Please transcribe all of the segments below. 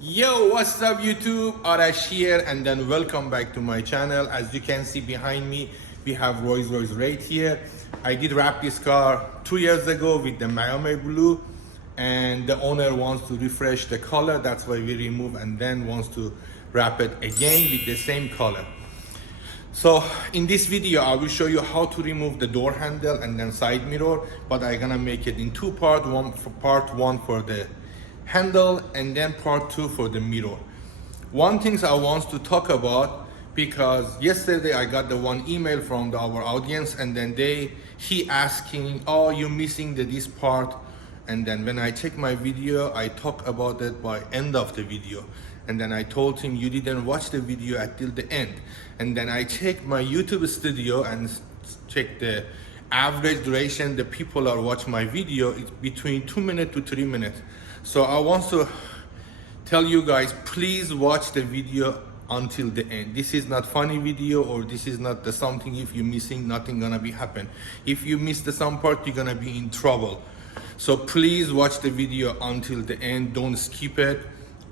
Yo, what's up YouTube? Arash here, and then welcome back to my channel. As you can see behind me, we have Rolls Royce wraith here. I did wrap this car 2 years ago with the Miami blue, and the owner wants to refresh the color. That's why we remove and then wants to wrap it again with the same color. So in this video, I will show you how to remove the door handle and then side mirror, but I'm gonna make it in two parts. Part one for the handle and then part two for the mirror. One thing I want to talk about, because yesterday I got the one email from our audience, and then he asking, oh, you're missing this part. And then when I check my video, I talk about it by end of the video. And then I told him, you didn't watch the video until the end. And then I checked my YouTube studio and checked the average duration the people are watching my video. It's between 2 minutes to 3 minutes. So I want to tell you guys, please watch the video until the end. This is not funny video, or this is not the something if you're missing, nothing gonna be happen. If you miss the some part, you're gonna be in trouble. So please watch the video until the end, don't skip it.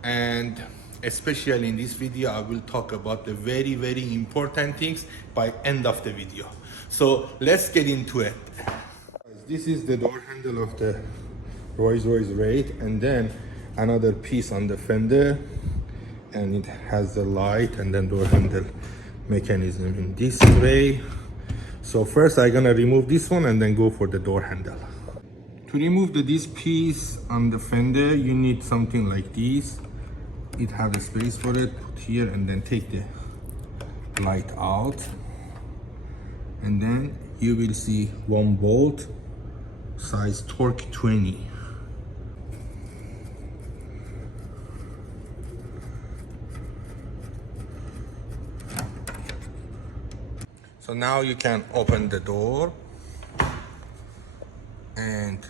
And especially in this video, I will talk about the very, very important things by end of the video. So let's get into it. This is the door handle of the Rolls Royce wraith, and then another piece on the fender, and it has the light and then door handle mechanism in this way. So first I'm gonna remove this one and then go for the door handle. To remove this piece on the fender, you need something like this. It has a space for it, put here, and then take the light out, and then you will see one bolt, size torque 20. So now you can open the door, and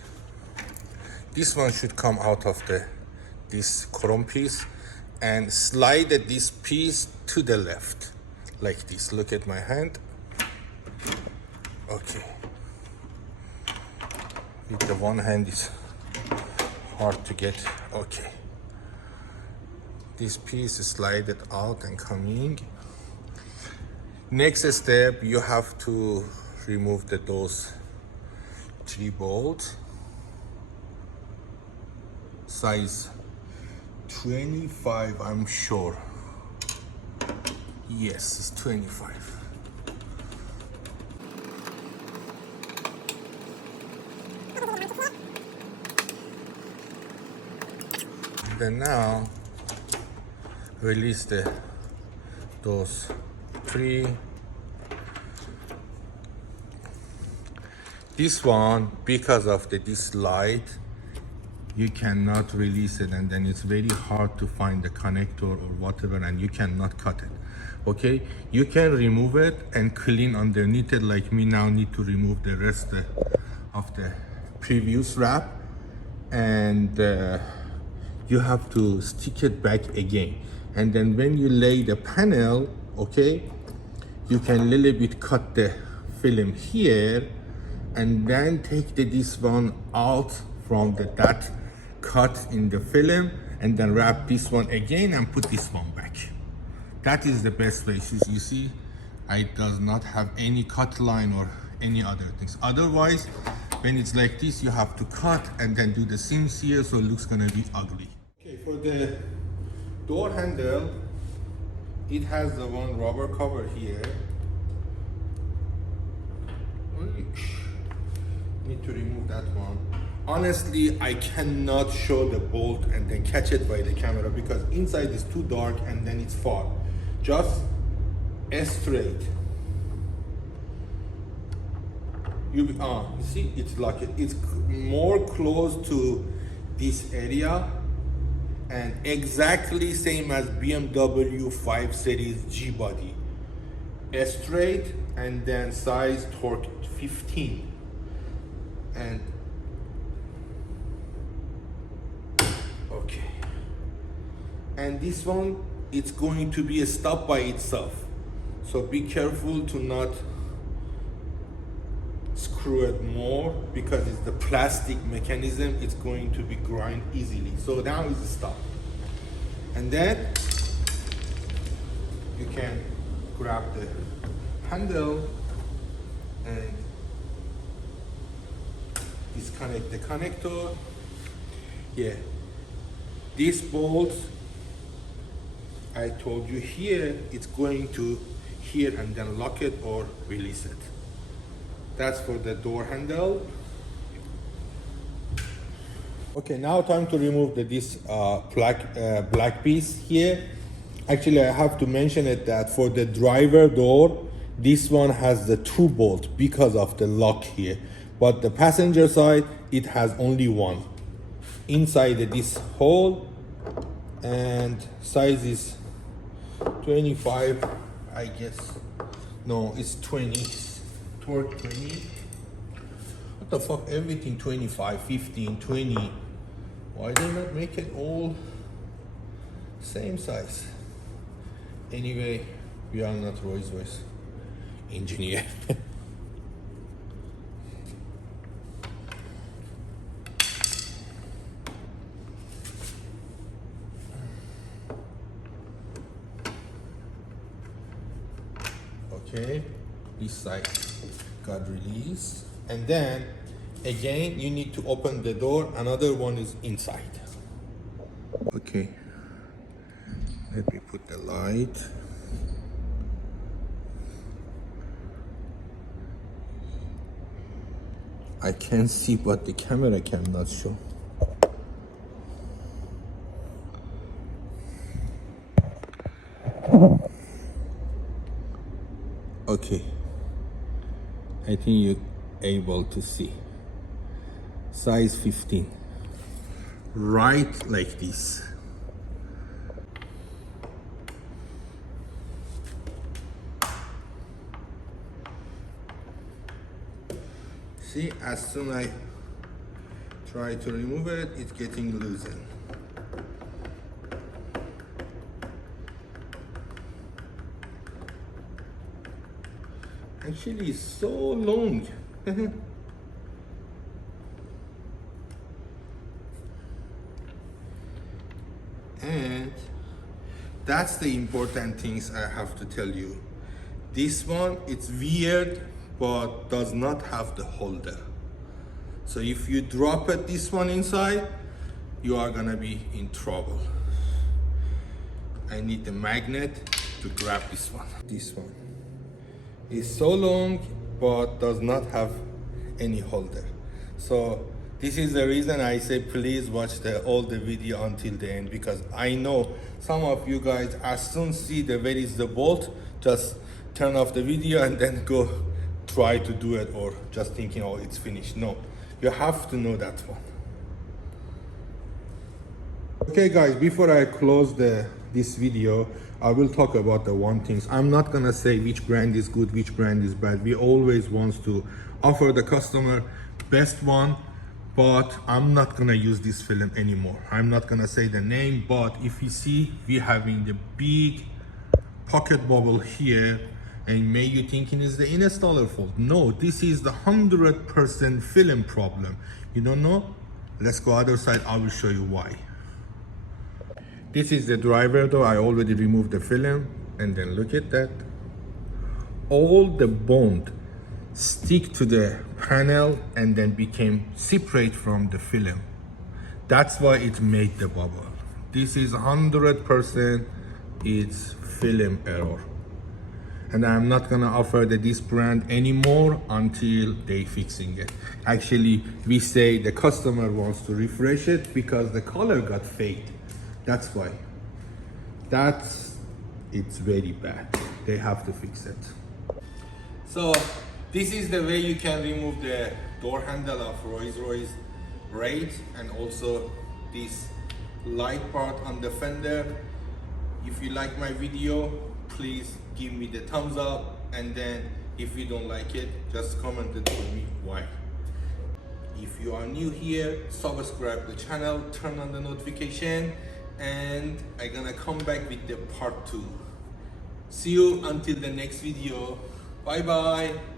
this one should come out of this chrome piece, and slide this piece to the left like this. Look at my hand. Okay, with the one hand it's hard to get. Okay, this piece is slided out and coming. Next step, you have to remove those 3 bolts, size 25, I'm sure. Yes, it's 25. Then now release those 3. This one, because of this light, you cannot release it, and then it's very hard to find the connector or whatever, and you cannot cut it. Okay, you can remove it and clean underneath it, like me now need to remove the rest of the previous wrap, and you have to stick it back again. And then when you lay the panel, okay, you can little bit cut the film here, and then take this one out from that cut in the film, and then wrap this one again and put this one back. That is the best way. You see, it does not have any cut line or any other things. Otherwise, when it's like this, you have to cut and then do the seams here, so it looks gonna be ugly. Okay, for the door handle, it has the one rubber cover here. Need to remove that one. Honestly, I cannot show the bolt and then catch it by the camera, because inside is too dark and then it's far. Just straight. You see, it's like it's more close to this area, and exactly same as BMW 5 Series G body. Straight, and then size torque 15. And okay, and this one, it's going to be a stop by itself, so be careful to not screw it more, because it's the plastic mechanism, it's going to be grind easily. So now is the stop. And then you can grab the handle and disconnect the connector. Yeah, this bolt, I told you here, it's going to here and then lock it or release it. That's for the door handle. Okay, now time to remove this black piece here. Actually, I have to mention it that for the driver door, this one has the 2 bolt because of the lock here. But the passenger side, it has only 1. Inside this hole, and size is 25, I guess. No, it's 20. Torque 20. What the fuck? Everything 25, 15, 20. Why they not make it all same size? Anyway, we are not Rolls Royce engineer. Okay, this side got released, and then again you need to open the door. Another one is inside. Okay, let me put the light. I can see, but the camera cannot show. Okay, I think you're able to see. Size 15, right like this. See, as soon as I try to remove it, it's getting loosened. Actually, it's so long. And that's the important things I have to tell you. This one, it's weird, but does not have the holder. So if you drop it, this one inside, you are gonna be in trouble. I need the magnet to grab this one. This one is so long, but does not have any holder. So this is the reason I say please watch all the video until the end, because I know some of you guys as soon see where is the bolt, just turn off the video and then go try to do it, or just thinking, oh, it's finished. No, you have to know that one. Okay guys, before I close this video, I will talk about the one things. I'm not gonna say which brand is good, which brand is bad. We always want to offer the customer best one, but I'm not gonna use this film anymore. I'm not gonna say the name, but if you see, we having the big pocket bubble here, and may you thinking is the installer fault. No, this is the 100% film problem. You don't know? Let's go other side, I will show you why. This is the driver door. I already removed the film, and then look at that. All the bond stick to the panel and then became separate from the film. That's why it made the bubble. This is 100% it's film error. And I'm not gonna offer this brand anymore until they fixing it. Actually, we say the customer wants to refresh it because the color got fade. That's why. It's very bad. They have to fix it. So this is the way you can remove the door handle of Rolls Royce wraith, and also this light part on the fender. If you like my video, please give me the thumbs up, and then if you don't like it, just comment and tell me why. If you are new here, subscribe the channel, turn on the notification, and I'm gonna come back with the part 2. See you until the next video. Bye bye.